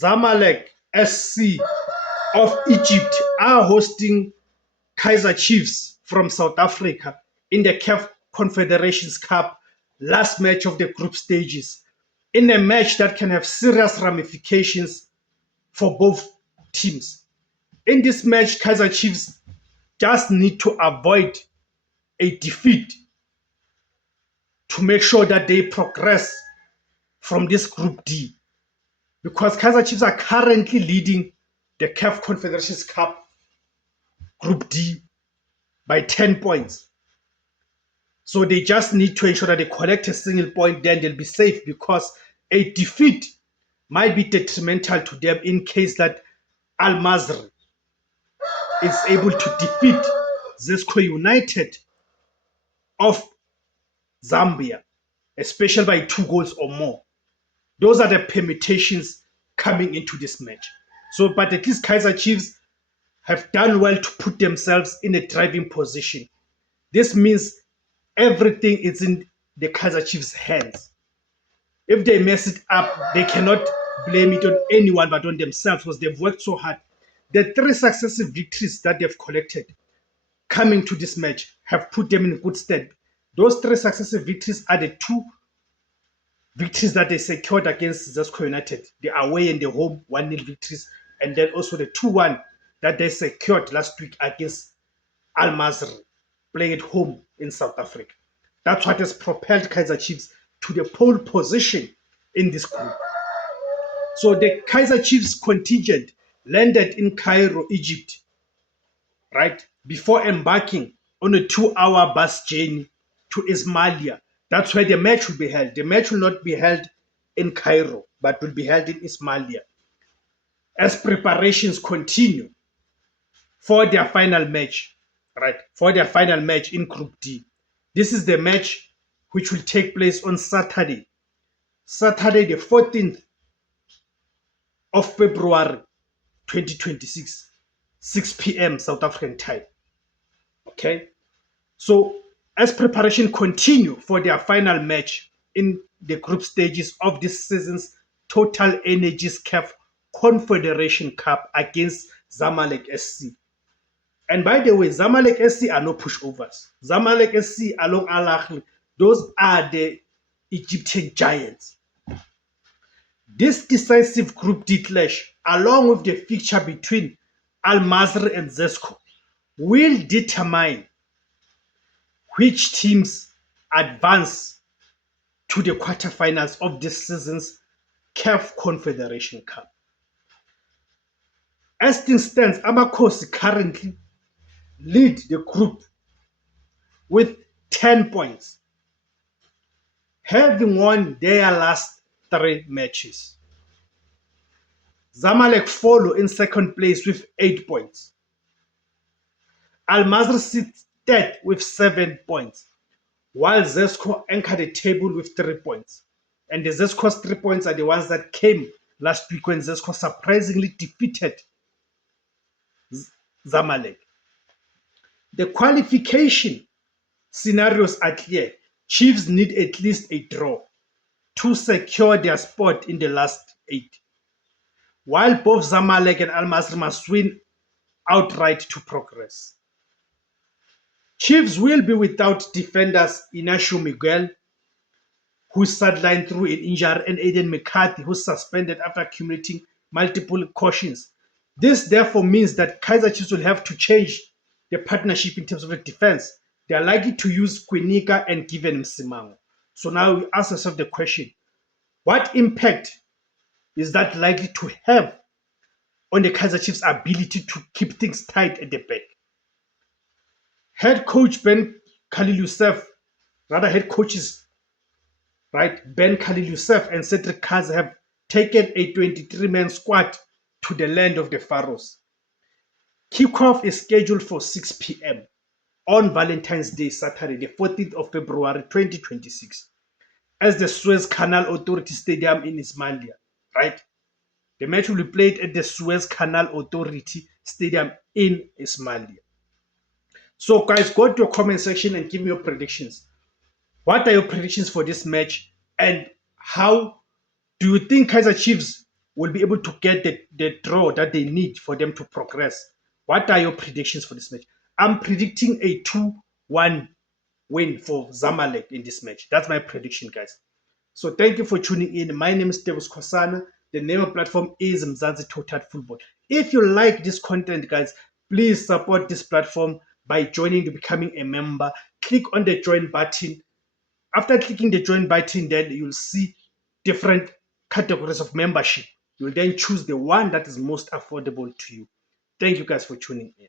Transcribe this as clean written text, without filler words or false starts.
Zamalek SC of Egypt are hosting Kaizer Chiefs from South Africa in the CAF Confederations Cup last match of the group stages, in a match that can have serious ramifications for both teams. In this match, Kaizer Chiefs just need to avoid a defeat to make sure that they progress from this Group D, because Kaizer Chiefs are currently leading the CAF Confederations Cup Group D by 10 points. So they just need to ensure that they collect a single point, then they'll be safe, because a defeat might be detrimental to them in case that Al Masry is able to defeat Zesco United of Zambia, especially by 2 goals or more. Those are the permutations coming into this match. So, but at least Kaizer Chiefs have done well to put themselves in a driving position. This means everything is in the Kaizer Chiefs' hands. If they mess it up, they cannot blame it on anyone but on themselves, because they've worked so hard. The 3 successive victories that they've collected coming to this match have put them in good stead. Those 3 successive victories are the 2 victories that they secured against Zesco United, the away and the home 1-0 victories, and then also the 2-1 that they secured last week against Al Masry, playing at home in South Africa. That's what has propelled Kaizer Chiefs to the pole position in this group. So the Kaizer Chiefs contingent landed in Cairo, Egypt, right, before embarking on a 2-hour bus journey to Ismailia. That's where the match will be held. The match will not be held in Cairo, but will be held in Ismailia, as preparations continue for their final match, right? For their final match in Group D. This is the match which will take place on Saturday the 14th of February 2026, 6 p.m. South African time. Okay? So, as preparation continue for their final match in the group stages of this season's Total Energies CAF Confederation Cup against Zamalek SC. And by the way, Zamalek SC are no pushovers. Zamalek SC along Al Ahly, those are the Egyptian giants. This decisive Group D clash, along with the fixture between Al Masry and Zesco, will determine which teams advance to the quarterfinals of this season's CAF Confederation Cup. As things stand, Amakhosi currently lead the group with 10 points, having won their last 3 matches. Zamalek follow in second place with 8 points. Al Masry sits third with 7 points, while Zesco anchor the table with 3 points. And the Zesco's 3 points are the ones that came last week when Zesco surprisingly defeated Zamalek. The qualification scenarios are clear. Chiefs need at least a draw to secure their spot in the last 8, while both Zamalek and Al Masry must win outright to progress. Chiefs will be without defenders Inacio Miguel, who's sidelined through an injury, and Aiden McCarthy, who's suspended after accumulating multiple cautions. This therefore means that Kaizer Chiefs will have to change the partnership in terms of the defense. They are likely to use Kwinika and Given Msimango. So now we ask ourselves the question, what impact is that likely to have on the Kaizer Chiefs' ability to keep things tight at the back? Head coach Ben Khalil Youssef, head coaches, right, Ben Khalil Youssef and Cedric Kazi have taken a 23-man squad to the land of the Pharaohs. Kickoff is scheduled for 6 p.m. on Valentine's Day, Saturday, the 14th of February 2026, as the Suez Canal Authority Stadium in Ismailia, right? The match will be played at the Suez Canal Authority Stadium in Ismailia. So guys, go to your comment section and give me your predictions. What are your predictions for this match, and how do you think Kaizer Chiefs will be able to get the draw that they need for them to progress. What are your predictions for this match? I'm predicting a 2-1 win for Zamalek in this match. That's my prediction, guys. So thank you for tuning in. My name is Tebus Kosana. The name of the platform is Mzansi Total Football. If you like this content, guys, please support this platform by joining to becoming a member. Click on the join button. After clicking the join button, then you'll see different categories of membership. You'll then choose the one that is most affordable to you. Thank you guys for tuning in.